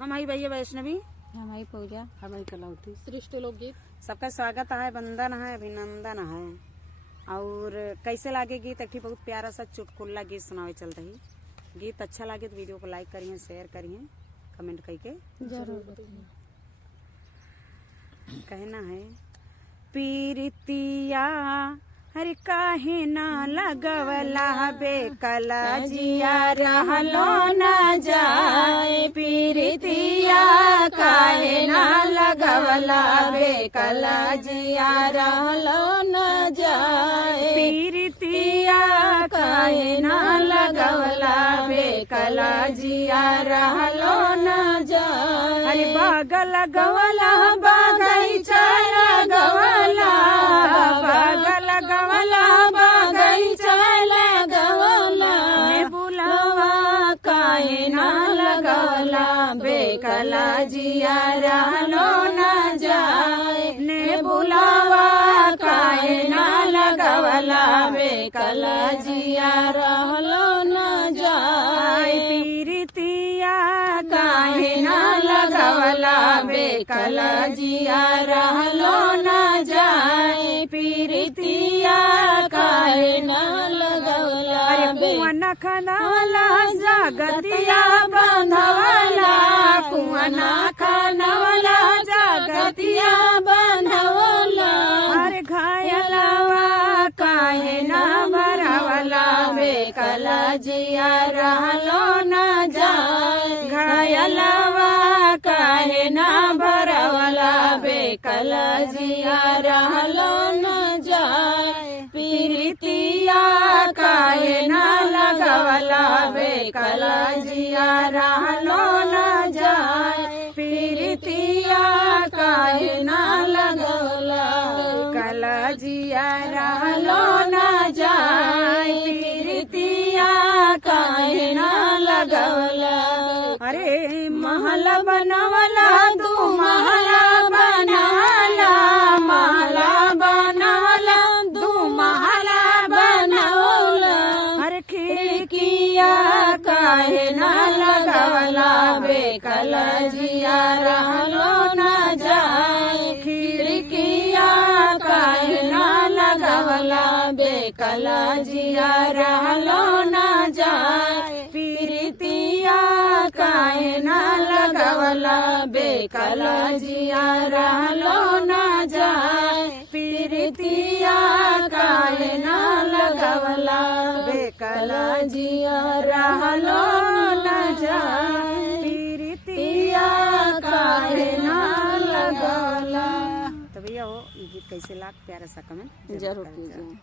हम आई भैया वैष्णवी, हमारी पूजा, हमारी कलौती, सृष्टि लोकगीत। सबका स्वागत है, वंदन है, अभिनंदन है। और कैसे लागे गीत? एक बहुत प्यारा सा चुटकुला गीत सुनावे चल रही। गीत अच्छा लागे तो वीडियो को लाइक करिए, शेयर करिए, कमेंट करके जरूर कहना है। पीरितिया हरि काहे ना लगवला बेकला जिया रहलो न जाए। पीरितिया काहे ना लगवला बेकला जिया रहलो न जाए। पीरितिया काहे ना लगवला बेकला जिया रहलो न जाए। हरि बाग लगवला बागैचा लगवला, बाग लगवला बागैचा लगवला। ने बुलावा काहे ना लगवला बेकला जिया रहलो न जाए। ने बुलावा काहे ना लगवला बेकला जिया रहलो न जाए। पीरितिया काहे ना लगवला बेकला जिया रहलो न जाए। पीरितिया काहे ना लगवला। अरे कुआं खनवला जागतिया बंधवला, कुआं खनवला जागतिया बंधवला। अरे घायलवा काहे ना भरवला बेकला जिया रहलो न जाए। घायलवा काहे ना भरवला बेकला जिया रहलो न जाए। पीरितिया काहे ना लगवला बेकला जिया रहलो न जाए। पीरितिया काहे ना लगवला बेकला जिया रहलो न जाए। पीरितिया काहे ना लगवला। अरे महल बनवला तू महला बनवला, महला बनवला तू महला बनवला। अरे खिड़किया काहे ना लगवला बेकला जिया रहलो न जाए। खिड़किया काहे ना लगवला बेकला जिया रहलो न जाए। पीरितिया काहे ना लगवला बेकला जिया रहलो न जाए। पीरितिया काहे ना लगवला बेकला जिया रहलो न जाए। पीरितिया काहे ना लगवला। तो भैया हो ये गीत कैसे लाग, प्यारा सा कमेंट जरूर कीजिए।